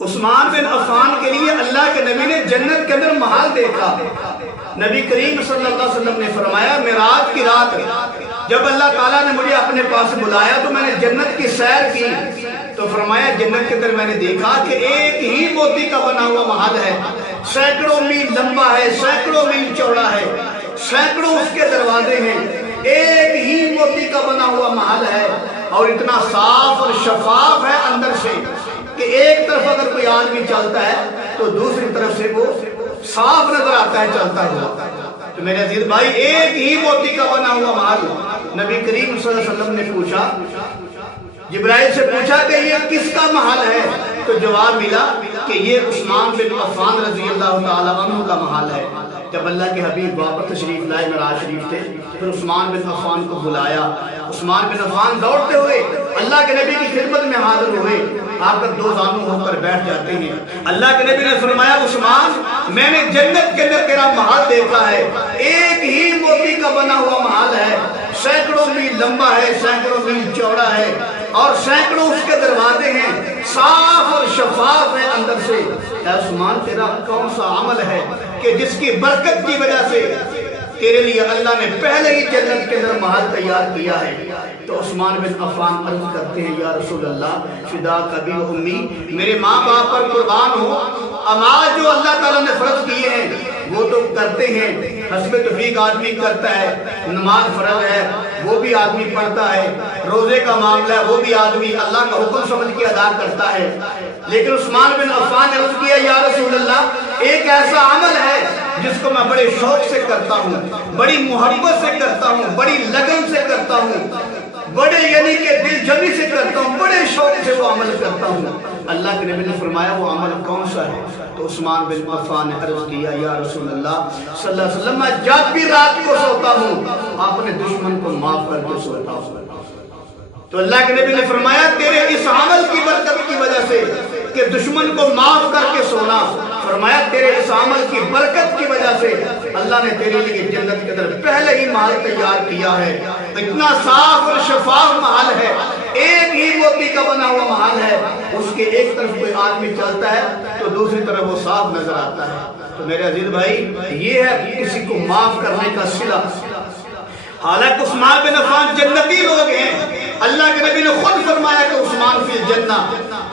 عثمان بن عفان کے لیے اللہ کے نبی نے جنت کے اندر محل دیکھا۔ نبی کریم صلی اللہ علیہ وسلم نے فرمایا معراج کی رات جب اللہ تعالیٰ نے مجھے اپنے پاس بلایا تو میں نے جنت کی سیر کی، تو فرمایا جنت کے اندر میں نے دیکھا کہ ایک ہی موتی کا بنا ہوا محل ہے، سینکڑوں میل لمبا ہے، سینکڑوں میل چوڑا ہے، سینکڑوں اس کے دروازے ہیں، ایک ہی موتی کا بنا ہوا محل ہے، اور اتنا صاف اور شفاف ہے اندر سے کہ ایک طرف اگر کوئی آدمی چلتا ہے تو دوسری طرف سے وہ صاف نظر آتا ہے چلتا ہوا۔ تو میرے عزیز بھائی، ایک ہی موتی کا بنا ہوا محل۔ نبی کریم صلی اللہ علیہ وسلم نے پوچھا، جبرائیل سے پوچھا کہ یہ کس کا محل ہے؟ تو جواب ملا کہ یہ عثمان بن عفان رضی اللہ تعالیٰ عنہ کا محل ہے۔ جب اللہ کے حبیب واپس تشریف لائے معراج شریف تھے، پھر عثمان بن عفان کو بلایا۔ عثمان بن عفان دوڑتے ہوئے اللہ کے نبی کی خدمت میں حاضر ہوئے، آپ کا دو زانو ہو کر بیٹھ جاتے ہیں۔ اللہ کے نبی نے فرمایا، عثمان میں نے جنت کے اندر تیرا محل دیکھا ہے، ایک ہی موتی کا بنا ہوا محل ہے، سینکڑوں میل لمبا ہے، سینکڑوں میل چوڑا ہے، اور سینکڑوں اس کے دروازے ہیں، صاف اور شفاف ہے اندر سے۔ اے عثمان، تیرا کون سا عمل ہے کہ جس کی برکت کی وجہ سے تیرے لیے اللہ نے پہلے ہی جنت کے اندر محل تیار کیا ہے؟ تو عثمان بن عفان عرض کرتے ہیں، یا رسول اللہ، فداک ابی و امی، میرے ماں باپ پر قربان ہو، اعمال جو اللہ تعالیٰ نے فرض کیے ہیں وہ تو کرتے ہیں، حسب توفیق آدمی کرتا ہے، نماز فرض ہے وہ بھی آدمی پڑھتا ہے، روزے کا معاملہ ہے وہ بھی آدمی اللہ کا حکم سمجھ کے ادا کرتا ہے، لیکن عثمان بن عفان نے عرض کیا، یا رسول اللہ، ایک ایسا عمل ہے جس کو میں بڑے شوق سے کرتا ہوں، بڑی محبت سے کرتا ہوں، بڑی لگن سے کرتا ہوں، بڑے یعنی کہ دل جمی سے کرتا ہوں، بڑے شوق سے وہ عمل کرتا ہوں۔ اللہ کے نبی نے فرمایا، وہ عمل کون سا ہے؟ تو عثمان بن عفان نے عرض کیا، یا رسول اللہ صلی اللہ علیہ وسلم، میں جب بھی رات کو سوتا ہوں اپنے دشمن کو معاف کر کے سوتا ہوں۔ تو اللہ کے نبی نے فرمایا، تیرے اس عمل کی برکت کی وجہ سے کہ دشمن کو معاف کر کے سونا، فرمایا تیرے اس عمل کی برکت کی وجہ سے اللہ نے تیرے لیے جنت کے اندر پہلے ہی محل تیار کیا ہے، اتنا صاف اور شفاف محل ہے، ایک ہی موتی کا بنا ہوا محل ہے، اس کے ایک طرف کوئی آدمی چلتا ہے تو دوسری طرف وہ صاف نظر آتا ہے۔ تو میرے عزیز بھائی، یہ ہے کسی کو معاف کرنے کا صلہ۔ حالانکہ عثمان بن عفان جنتی لوگ ہیں، اللہ کے نبی نے خود فرمایا کہ عثمان فی الجنہ،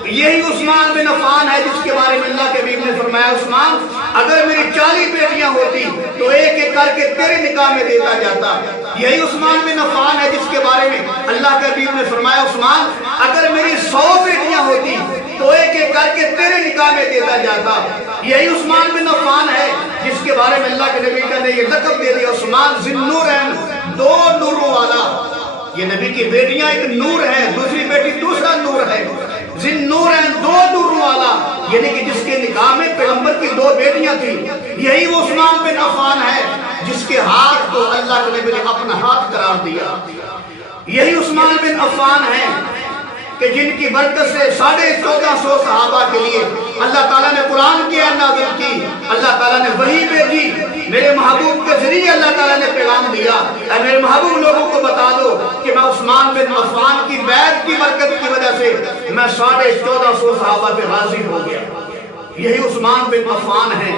یہی عثمان بن عفان ہے جس کے بارے میں اللہ کے حبیب نے فرمایا، عثمان اگر میری 40 بیٹیاں ہوتی تو ایک ایک کر کے تیرے نکاح میں دیتا جاتا۔ یہی عثمان بن عفان ہے جس کے بارے میں اللہ کے حبیب نے فرمایا، عثمان اگر میری 100 بیٹیاں ہوتی تو ایک ایک کر کے تیرے نکاح میں دیتا جاتا۔ یہی عثمان بن عفان ہے جس کے بارے میں اللہ کے نبی نے یہ لقب دے دیا، عثمان ذی النورین، دو نوروں والا۔ یہ نبی کی بیٹیاں ایک نور ہے، دوسری بیٹی دوسرا نور ہے، ذی النورین، دو نوروں والا، یعنی کہ جس کے نکاح میں پیغمبر کی 2 بیٹیاں تھیں۔ یہی وہ عثمان بن عفان ہے جس کے ہاتھ کو اللہ کے نبی نے اپنا ہاتھ قرار دیا۔ یہی عثمان بن عفان ہے کہ جن کی برکت سے 1450 صحابہ کے لیے اللہ تعالیٰ نے قرآن کی آیت نازل کی، اللہ تعالیٰ نے وحی بھیجی، میرے محبوب کے ذریعے اللہ تعالیٰ نے پیغام دیا، اے میرے محبوب لوگوں کو بتا دو کہ میں عثمان بن عفان کی بیعت کی برکت کی وجہ سے میں 1450 صحابہ پہ راضی ہو گیا۔ یہی عثمان بن عفان ہے۔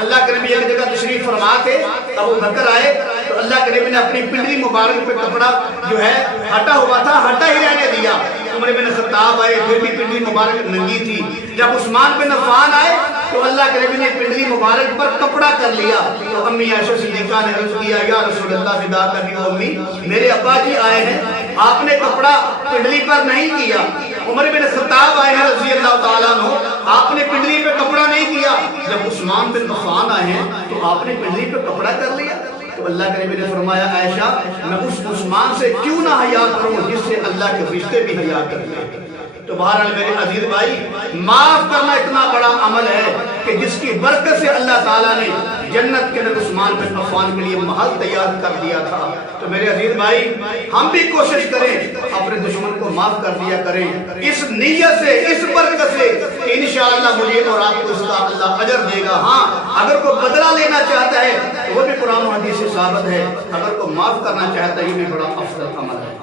اللہ کے نبی ایک جگہ تشریف فرما تھے، ابو بکر آئے تو اللہ کے نبی نے اپنی پنڈلی مبارک پہ کپڑا جو ہے ہٹا ہوا تھا، ہٹا ہی رہنے دیا۔ عمر بن خطاب آئے، پھر بھی پنڈلی مبارک ننگی تھی۔ جب عثمان بن عفان آئے تو اللہ کے نبی نے پنڈلی مبارک پر کپڑا کر لیا۔ تو امی عائشہ صدیقہ نے عرض کیا، یا رسول اللہ فداک ابی و امی، میرے ابا جی آئے ہیں، آپ نے کپڑا پنڈلی پر نہیں کیا۔ عمر بن خطاب آئے ہیں رضی اللہ تعالیٰ عنہ، آپ نے پنڈلی پہ کپڑا نہیں کیا۔ جب عثمان بن عفان آئے ہیں تو آپ نے پنڈلی پہ کپڑا کر لیا۔ تو اللہ کے نبی نے فرمایا، عائشہ میں اس عثمان سے کیوں نہ حیا کروں جس سے اللہ کے فرشتے بھی حیا کرتے ہیں۔ تو بہرحال میرے عزیز بھائی، معاف کرنا اتنا بڑا عمل ہے کہ جس کی برکت سے اللہ تعالیٰ نے جنت کے اندر عثمان بن عفان کے لیے محل تیار کر دیا تھا۔ تو میرے عزیز بھائی، ہم بھی کوشش کریں اپنے دشمن کو معاف کر دیا کریں، اس نیت سے، اس برکت سے کہ انشاءاللہ مجھے اور آپ کو اس کا اللہ اجر دے گا۔ ہاں، اگر کوئی بدلہ لینا چاہتا ہے تو وہ بھی قرآن و حدیث سے ثابت ہے، اگر کوئی معاف کرنا چاہتا ہے یہ بھی بڑا افضل عمل ہے۔